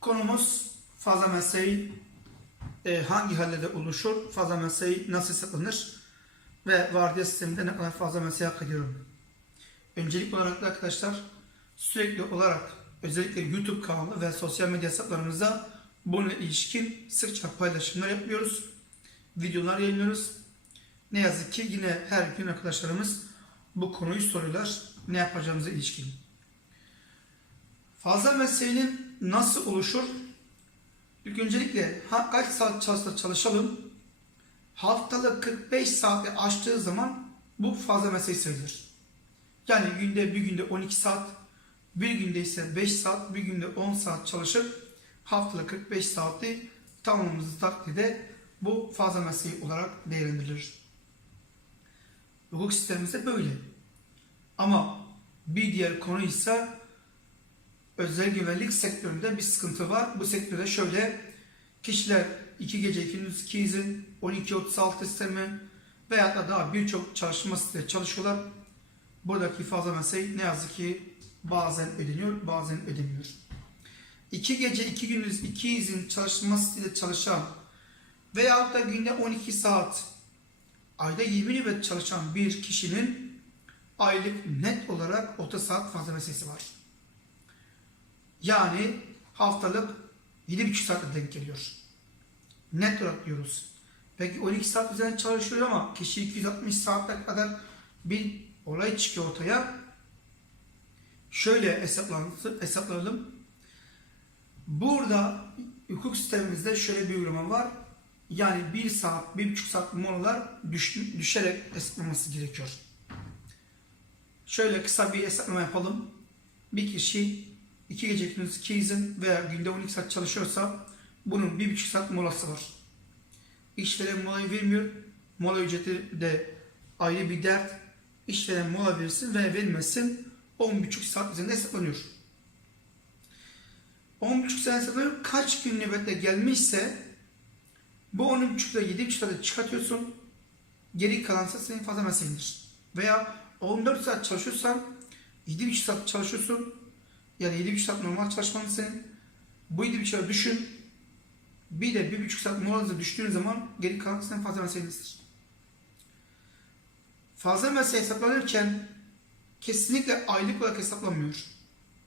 Konumuz fazla mesai e, hangi hallerde oluşur, fazla mesai nasıl hesaplanır ve vardiya sisteminde ne kadar fazla mesai hak ediyorum. Öncelikli olarak da arkadaşlar sürekli olarak özellikle YouTube kanalı ve sosyal medya hesaplarımızda bununla ilişkin sıkça paylaşımlar yapıyoruz. Videolar yayınlıyoruz. Ne yazık ki yine her gün arkadaşlarımız bu konuyu soruyorlar. Ne yapacağımıza ilişkin. Fazla mesainin nasıl oluşur? İlk öncelikle kaç saat çalışsa çalışalım haftalık 45 saati aştığı zaman bu fazla mesai sayılır. Yani günde bir günde 12 saat, bir günde ise 5 saat, bir günde 10 saat çalışıp haftalık 45 saati tamamımızı takdirde bu fazla mesai olarak değerlendirilir. Hukuk sistemimizde böyle. Ama bir diğer konu ise özel güvenlik sektöründe bir sıkıntı var. Bu sektörde şöyle kişiler 2 gece 2 izin 12-36 sistemi veya da daha birçok çalışma sitede çalışıyorlar. Buradaki fazla mesai ne yazık ki bazen ödeniyor, bazen ödemiyor. 2 gece 2 gündüz 2 izin çalışma sitede çalışan veya da günde 12 saat ayda 20 nöbet çalışan bir kişinin aylık net olarak 30 saat fazla mesaisi var. Yani haftalık 7,5 saate denk geliyor. Net olarak diyoruz. Peki 12 saat üzerine çalışıyor ama kişi 260 saate kadar bir olay çıkıyor ortaya. Şöyle hesaplayalım. Burada hukuk sistemimizde şöyle bir uygulama var. Yani 1 saat, 1,5 saat molalar düş, düşerek hesaplanması gerekiyor. Şöyle kısa bir hesaplama yapalım. Bir kişi 2 gece gündüz 2 izin veya günde 12 saat çalışıyorsa bunun 1,5 saat molası var. İşveren molayı vermiyor. Mola ücreti de ayrı bir dert. İşveren mola versin ve vermesin 10,5 saat üzerinde hesaplanıyor. 10,5 saat hesaplanıyor. Kaç gün nöbette gelmişse bu 10,5'da 7,5 saate çıkartıyorsun. Geri kalansa senin fazla mesaindir. Veya 14 saat çalışıyorsan 7,5 saat çalışıyorsun. Yani 7,5 saat normal çalışman senin. Bu 7,5 saat düşün. Bir de 1,5 saat molanıza düştüğün zaman geri kalan senin fazla mesainizdir. Fazla mesai hesaplanırken kesinlikle aylık olarak hesaplanmıyor.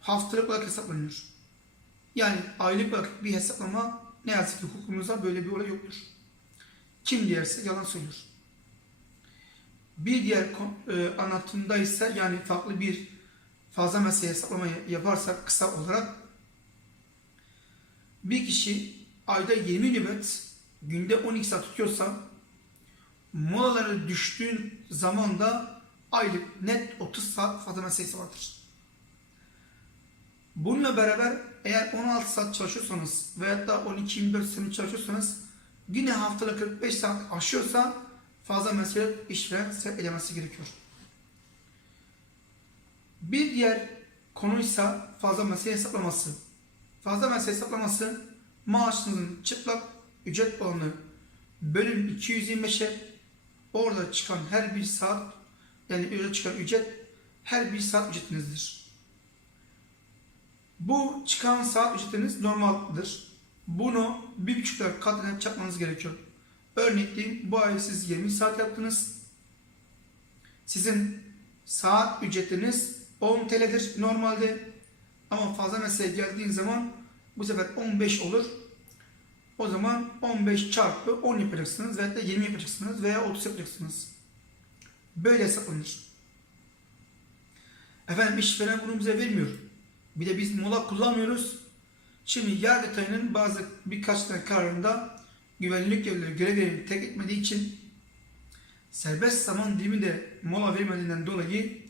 Haftalık olarak hesaplanıyor. Yani aylık olarak bir hesaplama ne yazık ki hukukumuzda böyle bir olay yoktur. Kim derse yalan söylüyor. Bir diğer e, anlatımda ise yani farklı bir fazla mesai hesaplama yaparsak kısa olarak bir kişi ayda 20 nöbet günde 12 saat tutuyorsa molaları düştüğün zaman da aylık net 30 saat fazla mesaisi vardır. Bununla beraber eğer 16 saat çalışıyorsanız veya da 12-24 saat çalışıyorsanız yine haftalık 45 saat aşıyorsa fazla mesai işveren sevk edilmesi gerekiyor. Bir diğer konuysa fazla mesai hesaplaması. Fazla mesai hesaplaması maaşınızın çıplak ücret oranı bölüm 225'e orada çıkan her bir saat yani öyle çıkan ücret her bir saat ücretinizdir. Bu çıkan saat ücretiniz normaldir. Bunu bir buçuk lira katına çarpmanız gerekiyor. Diyeyim, bu ay siz 20 saat yaptınız. Sizin saat ücretiniz 10 TL'dir normalde. Ama fazla mesai geldiğin zaman bu sefer 15 olur. O zaman 15 çarpı 10 yapacaksınız veya da 20 yapacaksınız veya 30 yapacaksınız. Böyle hesaplanır. Efendim işveren bunu bize vermiyor. Bir de biz mola kullanmıyoruz. Şimdi Yargıtay'ın bazı birkaç tane kararında güvenlik görevlileri görev yerini tek etmediği için serbest zaman dilimi de mola vermediğinden dolayı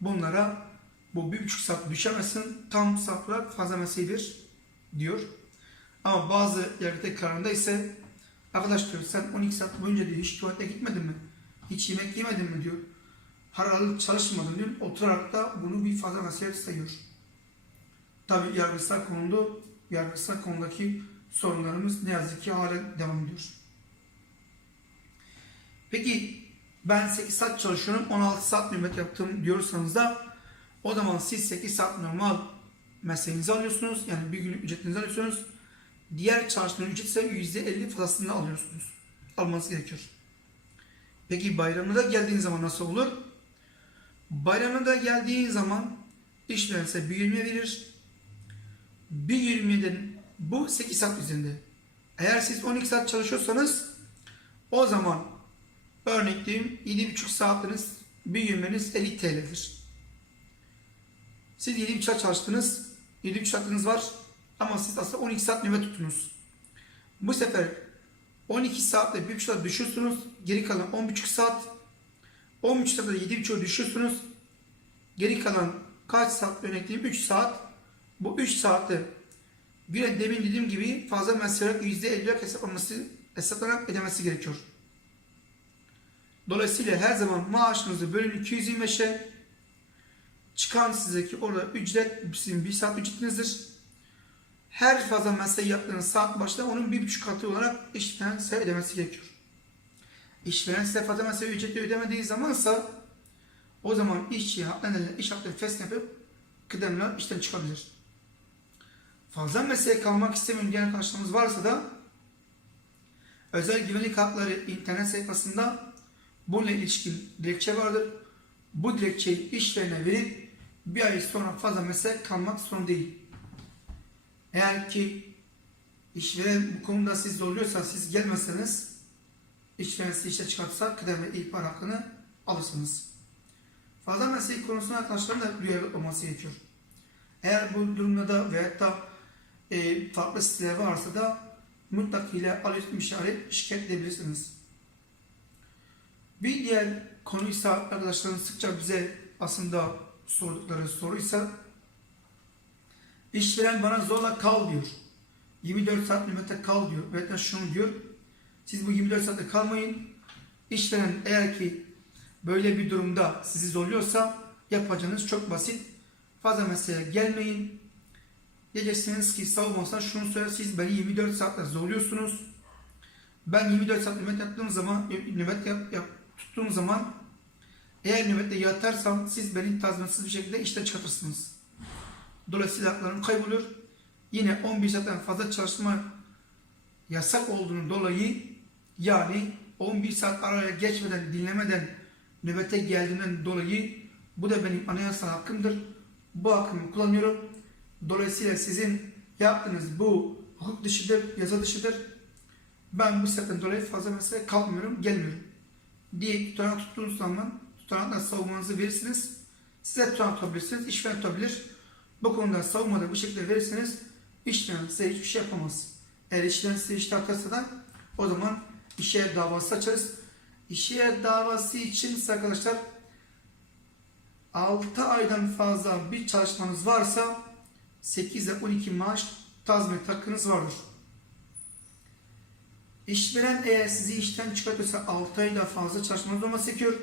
bunlara bu bir buçuk saat düşemezsin tam saat olarak fazla mesaidir diyor. Ama bazı Yargıtay kararında ise arkadaş diyor sen 12 saat boyunca diyor hiç tuvalete gitmedin mi? Hiç yemek yemedin mi diyor. Haralı çalışmadın diyor. Oturarak da bunu bir fazla mesai sayıyor. Tabi yargısal konuda yargısal konudaki sorunlarımız ne yazık ki hala devam ediyor. Peki ben 8 saat çalışıyorum 16 saat nöbet yaptım diyorsanız da o zaman siz 8 saat normal mesleğinizi alıyorsunuz. Yani bir günlük ücretinizi alıyorsunuz. Diğer çalışanların ücreti ise %50 fazlasını alıyorsunuz. Almanız gerekiyor. Peki bayramda geldiğin zaman nasıl olur? Bayramda geldiğin zaman işveren size bir yürüme verir. Bir yürümeden bu 8 saat üzerinde. Eğer siz 12 saat çalışıyorsanız o zaman örnek diyeyim 7,5 saatiniz bir yürümeniz 50 TL'dir. Siz 7,5 saat çalıştınız. 7,5 saatiniz var. Ama siz aslında 12 saat nöbet tuttunuz. Bu sefer 12 saatte 1,5 saat düşüyorsunuz. Geri kalan 10,5 saat. 10,5 saatte 7,5 düşüyorsunuz. Geri kalan kaç saat örnek diyeyim? 3 saat. Bu 3 saatte bir de demin dediğim gibi fazla mesai olarak %50 hesaplanması, hesaplanarak ödemesi gerekiyor. Dolayısıyla her zaman maaşınızı bölün 225'e çıkan sizdeki orada ücret sizin bir saat ücretinizdir. Her fazla mesai yaptığınız saat başta onun bir buçuk katı olarak işveren size ödemesi gerekiyor. İşveren size fazla mesai ücreti ödemediği zamansa o zaman işçiye nedeniyle iş hakkı fesl yapıp kıdemle işten çıkabilir. Fazla mesleğe kalmak istemeyen diğer arkadaşlarımız varsa da özel güvenlik hakları internet sayfasında bununla ilişkin dilekçe vardır. Bu dilekçeyi işverene verip bir ay sonra fazla mesleğe kalmak zorunda değil. Eğer ki işveren bu konuda siz zorluyorsa siz gelmeseniz işveren sizi işe çıkartsa kıdem ve ihbar hakkını alırsınız. Fazla meslek konusunda arkadaşların da duyarlı olması gerekiyor. Eğer bu durumda da veyahut da e, farklı siteler varsa da mutlaka ile alıştım işaret şikayet edebilirsiniz. Bir diğer konuysa arkadaşların sıkça bize aslında sordukları soruysa işveren bana zorla kal diyor. 24 saat nöbette kal diyor. Ve de şunu diyor. Siz bu 24 saatte kalmayın. İşveren eğer ki böyle bir durumda sizi zorluyorsa yapacağınız çok basit. Fazla meseleye gelmeyin. Diyeceksiniz ki savunmasına şunu söyler. Siz beni 24 saatte zorluyorsunuz. Ben 24 saat nöbet yaptığım zaman, nöbet yap, yap, tuttuğum zaman eğer nöbette yatarsam siz beni tazminatsız bir şekilde işten çıkartırsınız. Dolayısıyla haklarım kaybolur. Yine 11 saatten fazla çalışma yasak olduğunu dolayı yani 11 saat araya geçmeden, dinlemeden nöbete geldiğinden dolayı bu da benim anayasal hakkımdır. Bu hakkımı kullanıyorum. Dolayısıyla sizin yaptığınız bu hukuk dışıdır, yasa dışıdır. Ben bu sebepten dolayı fazla mesele kalkmıyorum, gelmiyorum. Diye tutanak tuttuğunuz zaman tutanakla savunmanızı verirsiniz. Size tutanak tutabilirsiniz, işveren tutabilir. Bu konuda savunmada bu şekilde verirseniz işveren size hiçbir şey yapamaz. Eğer işveren size işte atarsa da o zaman işe davası açarız. İşe davası için arkadaşlar 6 aydan fazla bir çalışmanız varsa 8 ile 12 maaş tazminat hakkınız vardır. İşveren eğer sizi işten çıkartıyorsa 6 ayda fazla çalışmanız olması gerekiyor.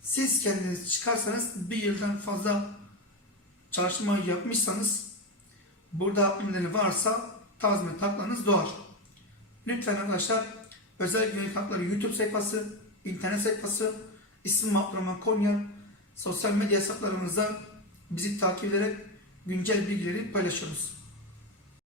Siz kendiniz çıkarsanız bir yıldan fazla çalışma yapmışsanız burada nedeni varsa tazminat haklarınız doğar. Lütfen arkadaşlar özel güvenlik hakları YouTube sayfası, internet sayfası, isim Abdurrahman Konya, sosyal medya hesaplarımızda bizi takip ederek güncel bilgileri paylaşıyoruz.